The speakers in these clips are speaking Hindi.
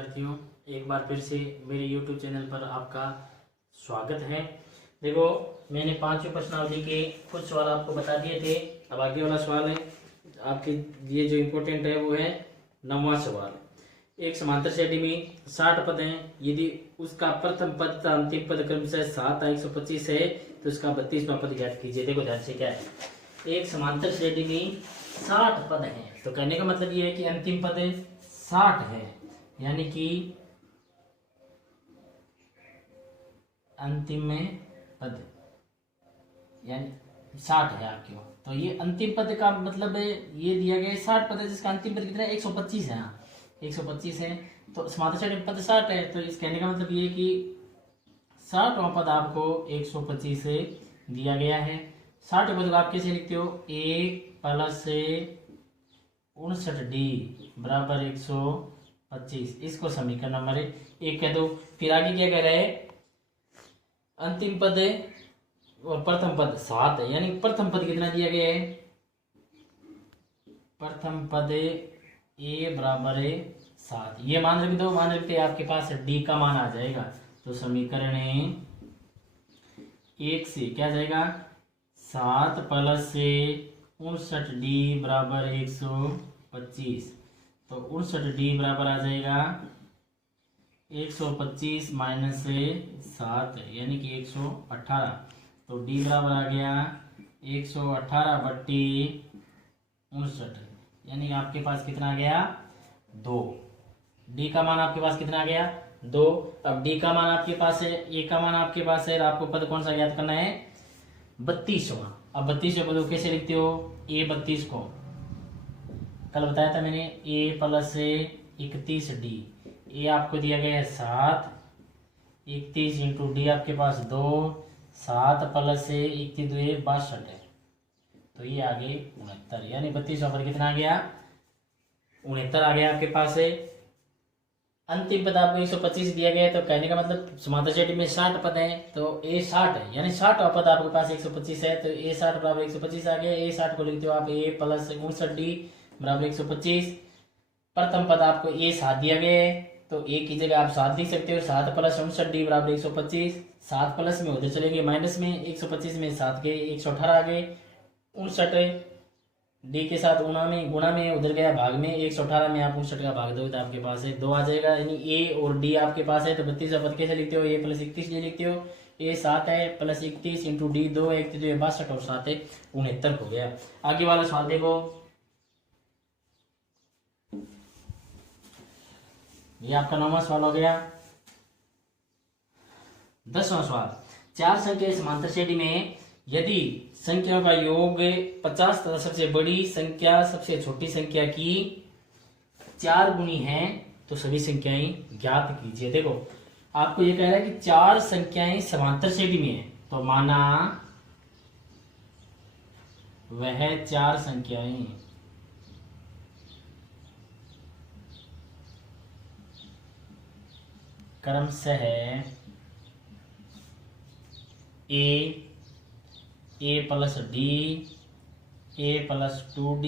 विद्यार्थियों, एक बार फिर से मेरे YouTube चैनल पर आपका स्वागत है। देखो, मैंने पांचवी प्रश्नावली के कुछ सवाल आपको बता दिए थे। अब आगे वाला सवाल है आपके लिए जो इम्पोर्टेंट है वो है 9वां सवाल। एक समांतर श्रेणी में 60 पद हैं। यदि उसका प्रथम पद तथा अंतिम पद क्रमशः 7 और 125 है तो उसका 32वां पद ज्ञात कीजिए। देखो ध्यान से, क्या है, एक समांतर श्रेणी में 60 पद हैं तो कहने का मतलब ये है कि अंतिम पद 60 है, यानी कि अंतिम में पद यानी 60 है आपके वहां। तो ये अंतिम पद का मतलब ये दिया गया है 60 पद है, जिसका अंतिम पद कितना है 125 है। हाँ, 125 है तो समांतर श्रेणी में पद 60 है, तो इस कहने का मतलब ये कि 60वां पद आपको 125 से दिया गया है। 60 पद को आप कैसे लिखते हो, 1 प्लस 59D बराबर 125। इसको समीकरण नंबर 1 कह दो। फिर आगे क्या कह रहा है, अंतिम पद और प्रथम पद 7 है, यानी प्रथम पद कितना दिया गया है, प्रथम पद A बराबर 7। ये मान रख दो, मान रखते आपके पास D का मान आ जाएगा। तो समीकरण 1 से क्या जाएगा, 7 प्लस 59D बराबर 125। तो 59D बराबर आ जाएगा 125 माइनस 7 यानी कि 118। तो D बराबर आ गया 118 बट्टी 59, यानी आपके पास कितना आ गया 2। D का मान आपके पास कितना आ गया 2। अब D का मान आपके पास है, A का मान आपके पास है, आपको पद कौन सा ज्ञात करना है 32वां। अब 32वें पद को कैसे लिखते हो, A 32 को कल बताया था मैंने, A प्लस 31D। ए आपको दिया गया है 7, 31 इंटू डी आपके पास 2, 7 प्लस 31 62 है, तो ये आ गए 69, यानी 32वां पद कितना आ गया 69 आ गया आपके पास है। अंतिम पद आपको 125 दिया गया है, तो कहने का मतलब समांतर श्रेणी में 60 पद हैं तो A 60 है, यानी 60वां पद आपके पास 125 है, तो A 60 बराबर 125 आ गया। A 60 को लिखते हो आप A प्लस 59D बराबर 125। प्रथम पद आपको A 7 दिया गया है, तो A की जगह आप 7 लिख सकते हो। 7 प्लस 59D बराबर 125। 7 प्लस में उधर चलेंगे माइनस में, 125 में 7 के 118 आ गए। 59 D के साथ गुणा में उधर गया भाग में, 118 में आप 59 का भाग दो तो आपके पास है 2 आ जाएगा, यानी A और D आपके पास है। तो 32वां पद कैसे लिखते हो, A प्लस 31D लिखते हो। A 7 है प्लस 31 इंटू D 2 है, 61 62 और 7 है 69 हो गया। आगे वाला सवाल देखो, ये आपका 9वां सवाल हो गया। 10वां सवाल, 4 संख्या समांतर श्रेणी में यदि संख्याओं का योग 50 तथा सबसे बड़ी संख्या सबसे छोटी संख्या की 4 गुनी है तो सभी संख्याएं ज्ञात कीजिए। देखो, आपको ये कह रहा है कि 4 संख्याएं समांतर श्रेणी में है, तो माना वह 4 संख्याएं क्रमशः ए प्लस डी, ए प्लस 2D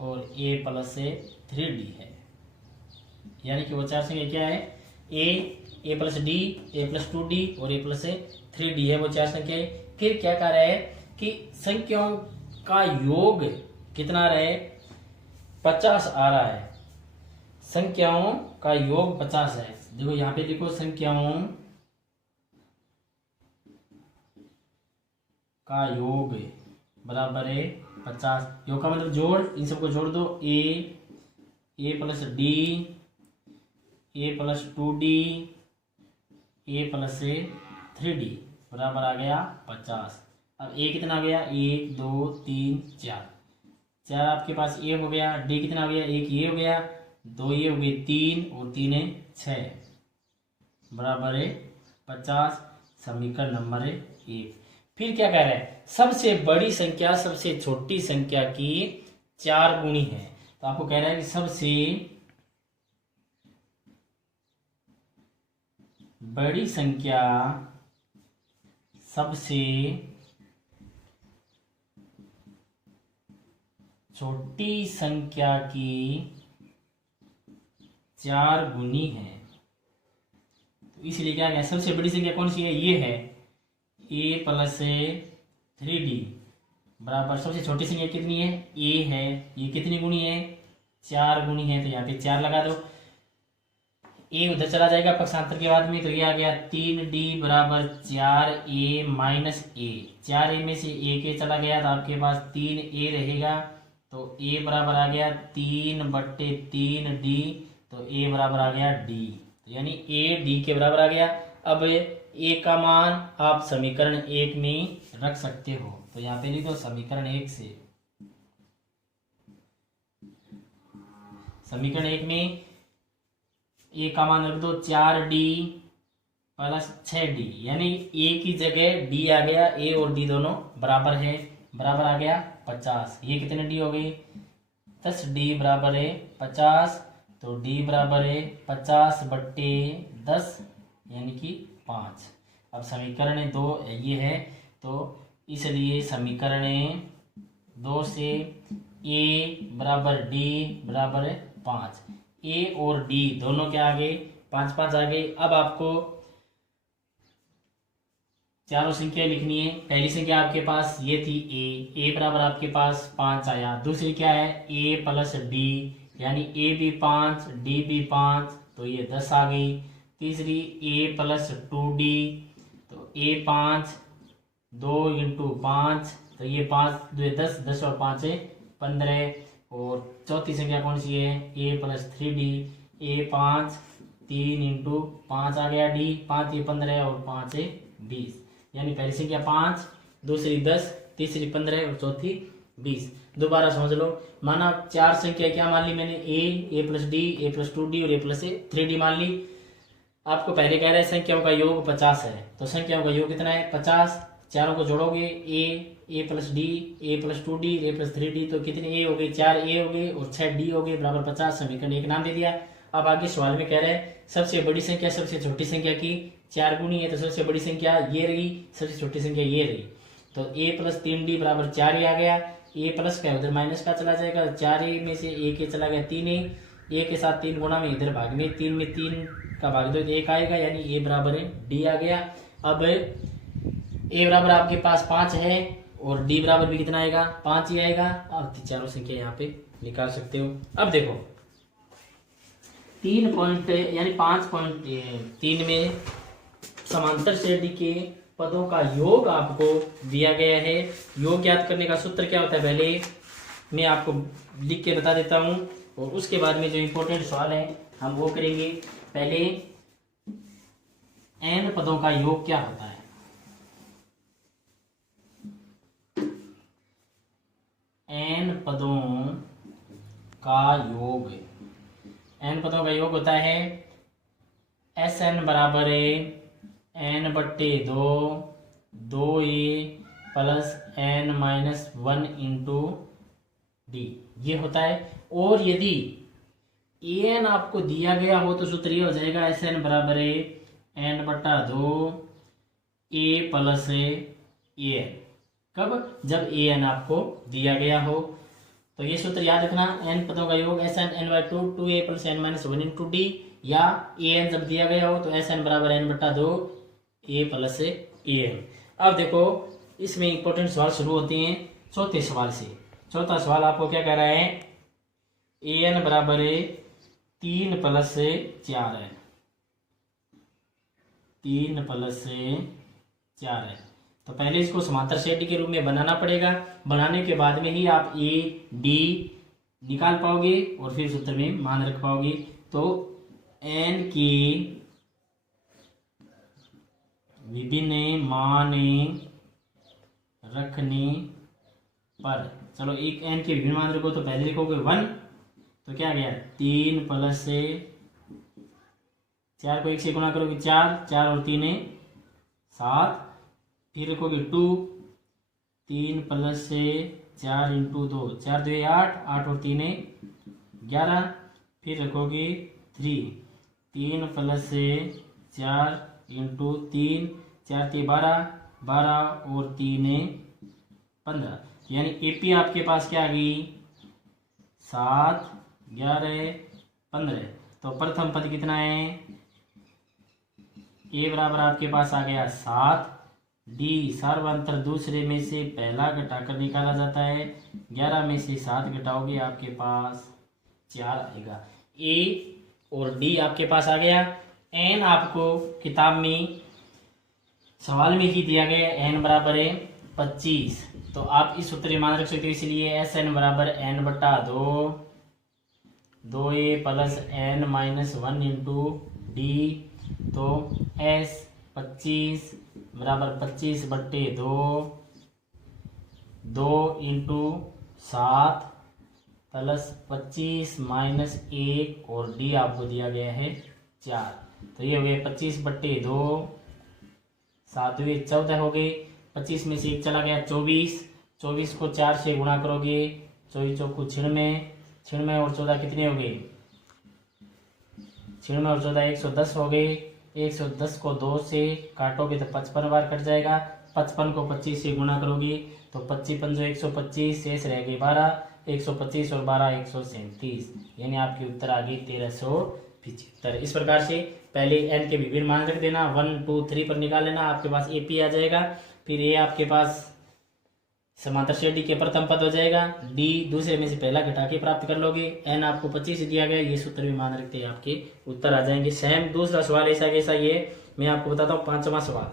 और ए प्लस 3D है, यानी कि वो 4 संख्या क्या है, ए प्लस डी, ए प्लस 2D और ए प्लस 3D है, वो 4 संख्या है। फिर क्या कह रहा है कि संख्याओं का योग कितना रहे 50 आ रहा है, संख्याओं का योग 50 है। देखो यहां पे लिखो, संख्याओं का योग बराबर है 50। योग का मतलब जोड़, इन सबको जोड़ दो, ए प्लस डी, ए प्लस 2D, ए प्लस 3D बराबर आ गया 50। अब ए कितना आ गया, 1 2 3 4, 4 आपके पास ए हो गया। डी कितना हो गया, 1 ये हो गया, 2 ये हो गए 3 और 3 है 6 बराबर है 50। समीकरण नंबर 1। फिर क्या कह रहा है, सबसे बड़ी संख्या सबसे छोटी संख्या की 4 गुनी है, तो आपको कह रहा है कि सबसे बड़ी संख्या सबसे छोटी संख्या की 4 गुनी है, तो इसलिए क्या गया, सबसे बड़ी संख्या कौन सी है, ये है a प्लस 3d बराबर सबसे छोटी संख्या कितनी है, a है, ये कितनी गुनी है, 4 गुनी है, तो यहाँ पे 4 लगा दो, a उधर चला जाएगा पक्षांतर के बाद में, तो ये आ गया 3d बराबर 4a माइनस a, 4a में से a के चला गया तो आपके पास 3a रहेगा, तो a बराबर आ गया 3/3d, तो a बराबर आ गया d, तो यानी a d के बराबर आ गया। अब a का मान आप समीकरण 1 में रख सकते हो, तो यहाँ पे लिख दो समीकरण 1 से, समीकरण 1 में a का मान रख दो 4d प्लस 6d, यानी a की जगह d आ गया, a और d दोनों बराबर है, बराबर आ गया 50, ये कितने d हो गई, 10d बराबर है 50, तो d बराबर है 50/10 यानी कि 5। अब समीकरण 2 ये है, तो इसलिए समीकरण 2 से a बराबर d बराबर 5, a और d दोनों के आगे 5 5 आ गए। अब आपको चारों संख्या लिखनी है। पहली संख्या आपके पास ये थी a बराबर आपके पास 5 आया, दूसरी क्या है a प्लस b, यानी a भी 5 d भी 5, तो ये 10 आ गई। तीसरी a प्लस 2d, तो a 5 2 इंटू 5, तो ये 5 2 10, 10 और 5 15। और चौथी संख्या कौन सी है, a plus 3d, a 5 3 into 5 आ गया d, 5 ये 15 और 5 20, यानी पहली संख्या 5, दूसरी 10, तीसरी 15 और चौथी 20। दोबारा समझ लो, माना चार संख्या क्या मान ली मैंने, a plus D, a plus 2d और a प्लस 3d मान ली। आपको पहले कह रहा है संख्याओं का योग 50 है, तो संख्याओं का योग कितना है 50, चारों को जोड़ोगे a plus D, a plus 2d, a plus 3d, तो कितने a हो गए, 4a हो गए और 6d हो गए बराबर 50। समीकरण 1 नाम दे दिया। अब आगे सवाल में कह रहे हैं सबसे बड़ी संख्या सबसे छोटी संख्या की 4 गुनी है, तो सबसे बड़ी संख्या ये रही, सबसे छोटी संख्या ये रही, तो a प्लस 3d बराबर 4a आ गया। a प्लस का उधर माइनस का चला जाएगा, 4a में से a के चला गया 3a, a के साथ 3 गुणा में इधर भाग में 3 में 3 का भाग दो तो 1 आएगा, यानी a बराबर है d आ गया। अब a बराबर आपके पास 5 है और d बराबर भी कितना आएगा 5 ही आएगा। अब चारों संख्या यहाँ पे निकाल सकते हो। अब देखो 3 पॉइंट यानी 5.3 में समांतर श्रेणी के पदों का योग आपको दिया गया है। योग ज्ञात करने का सूत्र क्या होता है पहले मैं आपको लिख के बता देता हूं, और उसके बाद में जो इम्पोर्टेंट सवाल है हम वो करेंगे। पहले n पदों का योग क्या होता है, n पदों का योग, n पदों का योग होता है Sn बराबर है n/2 2a plus n minus 1 into D, ये होता है। और यदि an आपको दिया गया हो तो सूत्र ये हो जाएगा Sn बराबर है n/2 a प्लस an। कब, जब an आपको दिया गया हो, तो ये सूत्र याद रखना, n पदों का योग Sn n/2 2a plus n minus 1 into D, या an जब दिया गया हो तो Sn बराबर n/2 a प्लस an। अब देखो इसमें इंपॉर्टेंट सवाल शुरू होते हैं चौथे सवाल से। चौथा सवाल आपको क्या कह रहा है, an बराबर 3 प्लस 4 है, 3 प्लस 4 है, तो पहले इसको समांतर श्रेणी के रूप में बनाना पड़ेगा। बनाने के बाद में ही आप a d निकाल पाओगे और फिर सूत्र में मान रख पाओगे। तो n की विभिन्न मान रखने पर, चलो एक n के विभिन्न मान रखो, तो पहले लिखोगे 1, तो क्या गया 3 प्लस 4 को 1 से गुणा करोगे 4, 4 और 3 7, फिर लिखोगे 2, 3 प्लस 4 इंटू 2, 4 2 8, 8 और 3 11, फिर रखोगे 3, 3 प्लस 4 इंटू 3, 4 3 12, 12 और 3 15, यानी एपी आपके पास क्या आ गई 7 11 15। तो प्रथम पद कितना है, ए बराबर आपके पास आ गया 7, डी सर्वांतर दूसरे में से पहला घटाकर निकाला जाता है, 11 में से 7 घटाओगे आपके पास 4 आएगा। ए और डी आपके पास आ गया। एन आपको किताब में सवाल में ही दिया गया, एन बराबर है 25, तो आप इस सूत्र मान रख सकते हो, इसलिए एस एन बराबर एन बटा 2 a plus n minus 1 into d, तो एस 25 बराबर 25 बट्टे 2 इंटू 7 प्लस 25 माइनस 1 और डी आपको दिया गया है 4, तो ये हो गए 25 बट्टे 2, 7 हुए 14 हो गए, 25 में से 1 चला गया 24 को 4 से गुणा करोगे, 24 चौको 96 और 14 कितने हो गए, 96 और 14 110 हो गए, 110 को 2 से काटोगे तो 55 बार कट जाएगा, 55 को 25 से गुणा करोगे तो 25 पंजो 125, शेष रह गए 12, 125 और 12 137, यानी आपकी उत्तर आ गई 1375। इस प्रकार से पहले एन के विभिन्न मान रख देना, 1 2 3 पर निकाल लेना, आपके पास एपी आ जाएगा, फिर ए आपके पास समांतर श्रेणी के प्रथम पद हो जाएगा, डी दूसरे में से पहला घटा के प्राप्त कर लोगे, एन आपको 25 दिया गया, ये सूत्र भी मान रखते हैं, आपके उत्तर आ जाएंगे। सेम दूसरा सवाल ऐसा कैसा, ये मैं आपको बताता हूँ। पांचवा सवाल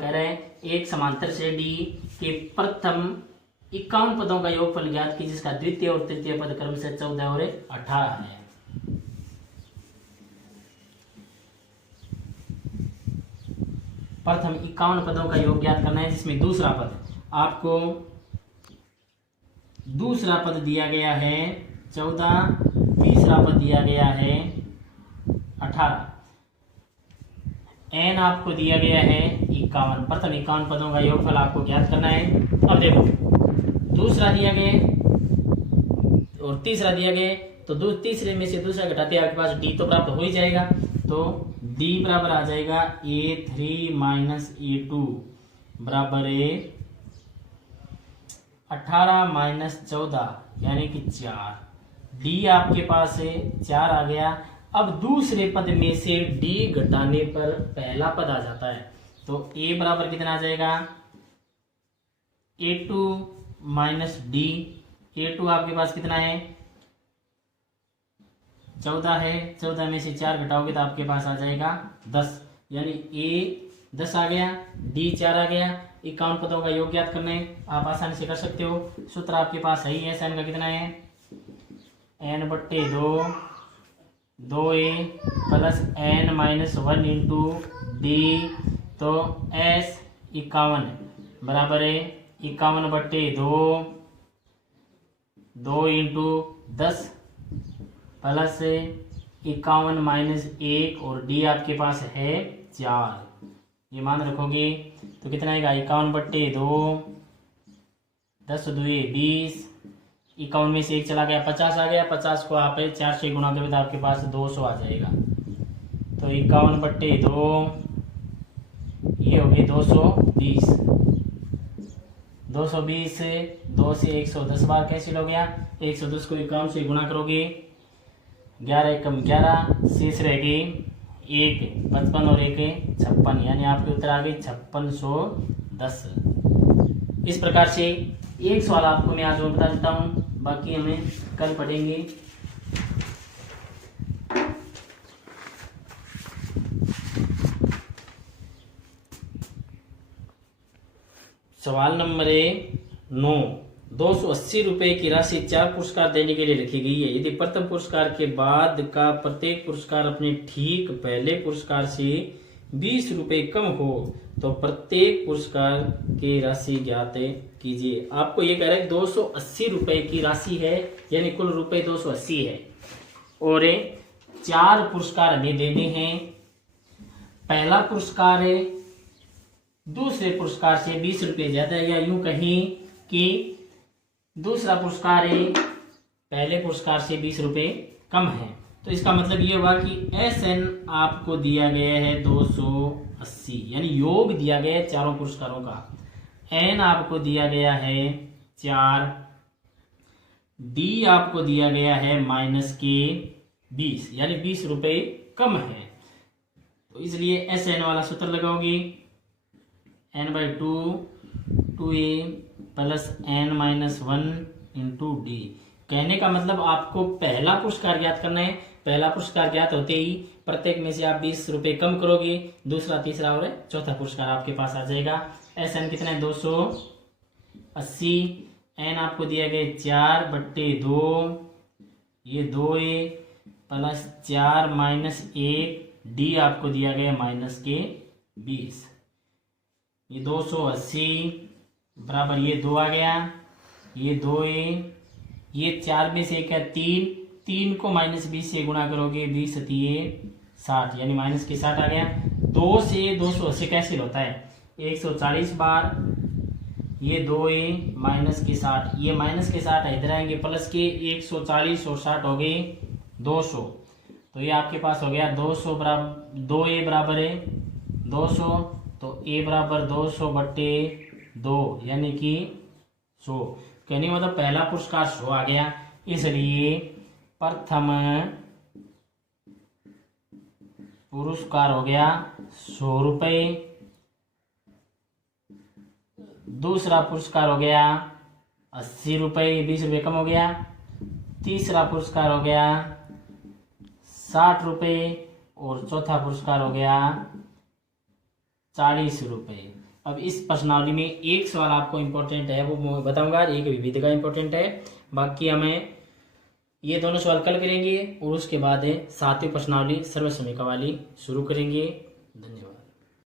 कह रहे हैं, एक समांतर श्रेणी के प्रथम 51 पदों का योगफल ज्ञात की जिसका द्वितीय और तृतीय पद क्रमशः 14 और 18 है। प्रथम 51 पदों का योग ज्ञात करना है, जिसमें दूसरा पद दिया गया है 14, तीसरा पद दिया गया है 18, एन आपको दिया गया है 51। प्रथम 51 पदों का योगफल आपको ज्ञात करना है। अब देखो, दूसरा दिया गया और तीसरा दिया गया, तो तीसरे में से दूसरा घटाते आपके पास डी तो प्राप्त हो ही जाएगा, तो डी बराबर आ जाएगा A3 माइनस A2 बराबर है 18 माइनस 14 यानी कि 4, डी आपके पास है 4 आ गया। अब दूसरे पद में से डी घटाने पर पहला पद आ जाता है, तो ए बराबर कितना आ जाएगा A2 माइनस डी, A2 आपके पास कितना है 14 है, 14 में से 4 घटाओगे तो आपके पास आ जाएगा 10, यानी ए 10 आ गया, डी 4 आ गया। 51 पदों का योग ज्ञात करना है, आप आसानी से कर सकते हो। सूत्र आपके पास सही है, एन का कितना है एन बट्टे 2 a plus n minus 1 into d, तो एस 51 बराबर है 51 बट्टे 2 इंटू 10 प्लस 51 माइनस 1 और डी आपके पास है 4, ये मान रखोगे तो कितना आएगा 51 बट्टे 2, 10 दुए 20, 51 में से 1 चला गया 50 आ गया, 50 को आप 4 से गुणा करोगे तो आपके पास 200 आ जाएगा, तो 51 बट्टे 2 ये हो गई 220, 220 से 2 से 110 बार कैंसिल हो गया, 110 को 51 से गुणा करोगे 11 एकम 11, शेष रह गई 1 55 और 1 56, यानी आपके उत्तर आ गई 5610। इस प्रकार से एक सवाल आपको मैं आज बता देता हूँ, बाकी हमें कल पढ़ेंगे। सवाल नंबर 9, 280 रुपए की राशि 4 पुरस्कार देने के लिए लिखी गई है। यदि प्रथम पुरस्कार के बाद का प्रत्येक पुरस्कार अपने ठीक पहले पुरस्कार से 20 रुपए कम हो तो प्रत्येक पुरस्कार की राशि ज्ञात कीजिए। आपको ये कह रहा है 280 रुपए की राशि है, यानी कुल रुपए 280 है और 4 पुरस्कार हमें देने हैं। पहला पुरस्कार है दूसरे पुरस्कार से 20 रुपए ज्यादा है, या यूं कहीं कि दूसरा पुरस्कार है पहले पुरस्कार से 20 रुपए कम है, तो इसका मतलब ये हुआ कि एस एन आपको दिया गया है 280, यानी योग दिया गया है चारों पुरस्कारों का। एन आपको दिया गया है 4, डी आपको दिया गया है माइनस के 20, यानी 20 रुपए कम है। तो इसलिए एस एन वाला सूत्र लगाओगे, n/2 2a plus n-1 into D. कहने का मतलब आपको पहला पुरस्कार ज्ञात करना है। पहला पुरस्कार ज्ञात होते ही प्रत्येक में से आप 20 रुपए कम करोगे, दूसरा, तीसरा और चौथा पुरस्कार आपके पास आ जाएगा। एस एन कितना है 280, एन आपको दिया गया 4/2, ये 2a प्लस 4 माइनस 1, डी आपको दिया गया माइनस के 20। ये 280 बराबर ये 2 आ गया, ये 2a, ये 4 में से एक है 3 को माइनस 20 से गुणा करोगे, 20 60, यानी माइनस के 60 आ गया। 2 से 280 कैंसिल होता है 140 बार, ये 2a माइनस के 60, ये माइनस के 60 इधर आएंगे, प्लस के 140 और 60 हो गए 200। तो ये आपके पास हो गया 200 बराबर 2a बराबर है 200, तो a बराबर 200/2, यानी कि 100। कहने का मतलब पहला पुरस्कार 100 आ गया, इसलिए प्रथम पुरस्कार हो गया 100 रुपये। दूसरा पुरस्कार हो गया 80 रुपये, 20 रुपये कम हो गया। तीसरा पुरस्कार हो गया 60 रुपये और चौथा पुरस्कार हो गया 40 रुपये। अब इस प्रश्नावली में एक सवाल आपको इम्पोर्टेंट है, वो मैं बताऊंगा, एक विविध का इम्पोर्टेंट है। बाकी हमें ये दोनों सवाल कल करेंगे और उसके बाद 7वीं प्रश्नावली सर्वसमीक्षा वाली शुरू करेंगे। धन्यवाद।